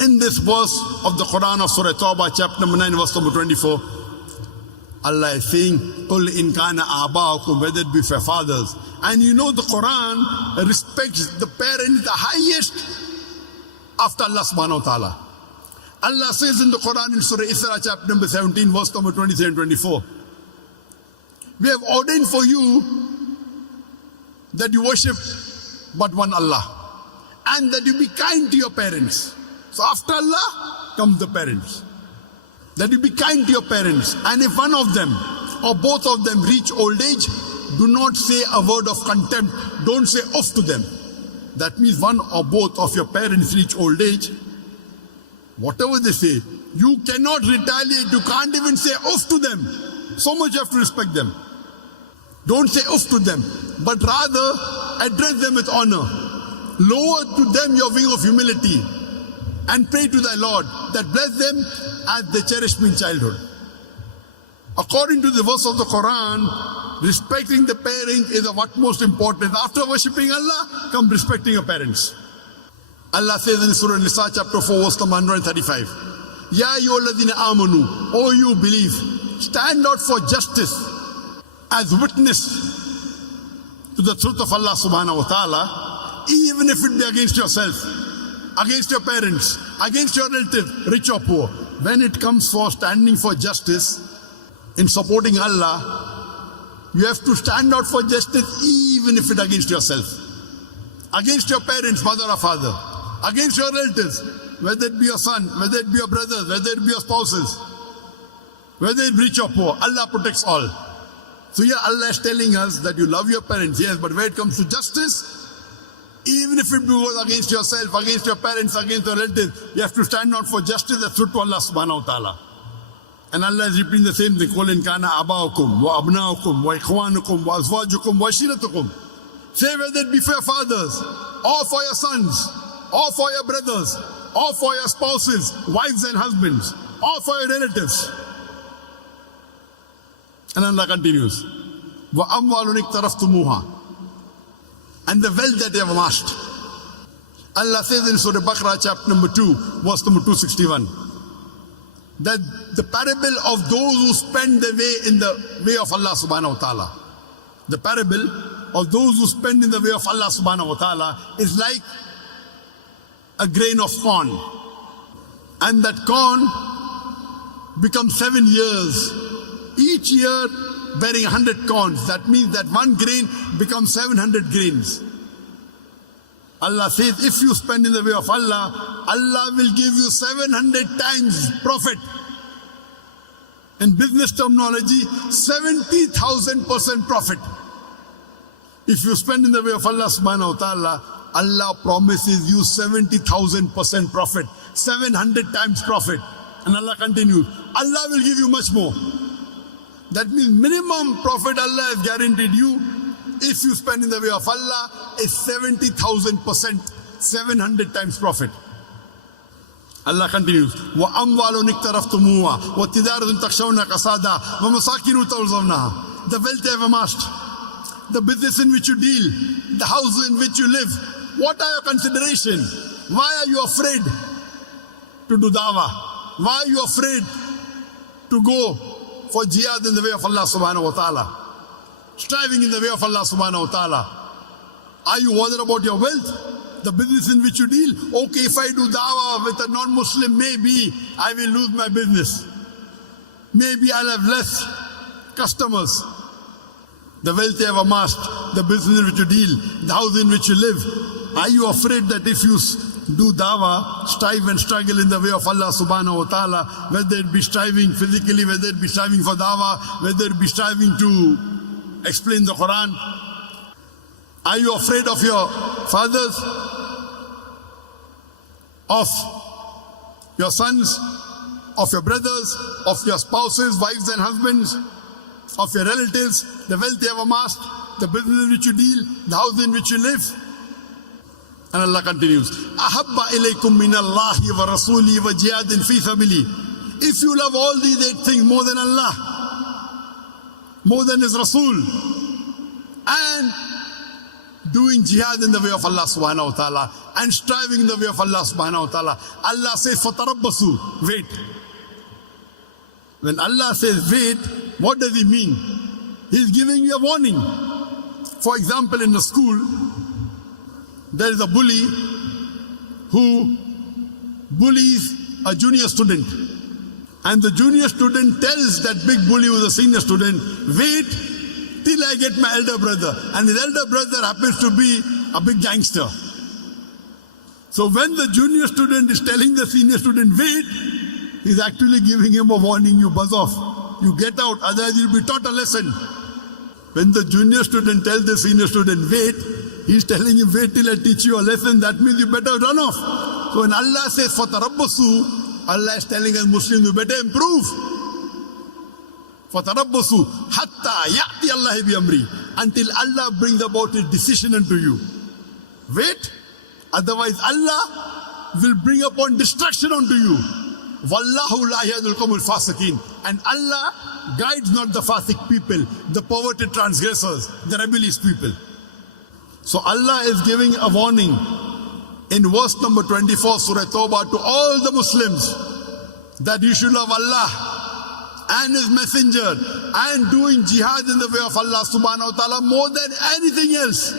In this verse of the Quran of Surah Tawbah, chapter number 9, verse number 24, Allah is saying, قُلْ إِنْ كَانَ آبَاؤُكُمْ, whether it be for fathers. And you know the Quran respects the parent the highest after Allah subhanahu wa ta'ala. Allah says in the Quran in Surah Isra, chapter number 17, verse number 23 and 24, we have ordained for you that you worship but one Allah, and that you be kind to your parents. So after Allah comes the parents. That you be kind to your parents, and if one of them or both of them reach old age, do not say a word of contempt. Don't say off to them. That means one or both of your parents reach old age, whatever they say, you cannot retaliate. You can't even say off to them. So much you have to respect them. Don't say off to them, but rather address them with honor. Lower to them your wing of humility and pray to thy Lord that bless them as they cherished me in childhood. According to the verse of the Quran, respecting the parent is of utmost importance. After worshipping Allah, come respecting your parents. Allah says in Surah Nisa, chapter 4, verse number 135, Ya ayyuhalladhina amanu, O you believe, stand out for justice as witness to the truth of Allah subhanahu wa ta'ala, even if it be against yourself, against your parents, against your relatives, rich or poor. When it comes for standing for justice in supporting Allah, you have to stand out for justice even if it against yourself, against your parents, mother or father, against your relatives, whether it be your son, whether it be your brothers, whether it be your spouses, whether it be rich or poor. Allah protects all. So here Allah is telling us that you love your parents, yes, but when it comes to justice, even if it goes against yourself, against your parents, against your relatives, you have to stand out for justice that's true to Allah subhanahu wa ta'ala. And Allah is repeating the same thing. قُلْ إِنْ كَانَ أَبَاؤُكُمْ وَأَبْنَاؤُكُمْ وَإِخْوَانُكُمْ وَأَزْوَاجُكُمْ وَعَشِيرَتُكُمْ. Say whether it be for your fathers, or for your sons, or for your brothers, or for your spouses, wives and husbands, or for your relatives. And Allah continues, وَأَمْوَالٌ اقْتَرَفْتُمُوهَا, and the wealth that they have amassed. Allah says in Surah Baqarah, chapter number 2, verse number 261, that the parable of those who spend their way in the way of Allah subhanahu wa ta'ala, the parable of those who spend in the way of Allah subhanahu wa ta'ala is like a grain of corn, and that corn becomes 7 years, each year bearing 100 corns. That means that one grain becomes 700 grains. Allah says, if you spend in the way of Allah, Allah will give you 700 times profit. In business terminology, 70,000% profit. If you spend in the way of Allah subhanahu wa ta'ala, Allah promises you 70,000% profit, 700 times profit. And Allah continues, Allah will give you much more. That means minimum profit Allah has guaranteed you if you spend in the way of Allah is 70,000%, 700 times profit. Allah continues, وَأَمْوَالٌ اقْتَرَفْتُمُوهَا وَتِجَارَةٌ تَخْشَوْنَ كَسَادَهَا وَمَسَاكِنُ تَرْضَوْنَهَا. The wealth you have amassed, the business in which you deal, the house in which you live. What are your considerations? Why are you afraid to do dawah? Why are you afraid to go for jihad in the way of Allah subhanahu wa ta'ala? Striving in the way of Allah subhanahu wa ta'ala. Are you worried about your wealth? The business in which you deal? Okay, if I do dawah with a non-Muslim, maybe I will lose my business. Maybe I'll have less customers. The wealth you have amassed, the business in which you deal, the house in which you live. Are you afraid that if you do dawah, strive and struggle in the way of Allah subhanahu wa ta'ala, whether it be striving physically, whether it be striving for dawah, whether it be striving to explain the Quran, are you afraid of your fathers, of your sons, of your brothers, of your spouses, wives and husbands, of your relatives, the wealth you have amassed, the business in which you deal, the house in which you live? And Allah continues, Ahabba ilaykum min Allahi wa rasuli wa jihadin fi sabili. If you love all these 8 things more than Allah, more than His Rasul, and doing jihad in the way of Allah subhanahu wa ta'ala and striving in the way of Allah subhanahu wa ta'ala. Allah says, fatarabbasu, wait. When Allah says wait, what does he mean? He's giving you a warning. For example, in the school, there is a bully who bullies a junior student. And the junior student tells that big bully who is a senior student, wait till I get my elder brother. And his elder brother happens to be a big gangster. So when the junior student is telling the senior student, wait, he's actually giving him a warning, you buzz off. You get out, otherwise you'll be taught a lesson. When the junior student tells the senior student, wait, he's telling him, wait till I teach you a lesson. That means you better run off. So when Allah says, fatarabbasu, Allah is telling us Muslims, you better improve. fatarabbasu hatta ya'ti Allah bi amri, until Allah brings about his decision unto you. Wait, otherwise Allah will bring upon destruction unto you. Wallahu la yahdil qawmul fasiqin, and Allah guides not the fasiq people, the perverted transgressors, the rebellious people. So Allah is giving a warning in verse number 24, Surah Tawbah, to all the Muslims that you should love Allah and His Messenger and doing jihad in the way of Allah subhanahu wa ta'ala more than anything else.